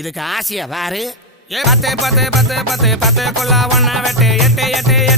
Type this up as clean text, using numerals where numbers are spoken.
இதுக்கு ஆசையா பாரு. பத்து பத்து பத்து பத்து பத்து கொள்ளா ஒன்னா வெட்டு எட்டு எட்டு எட்டு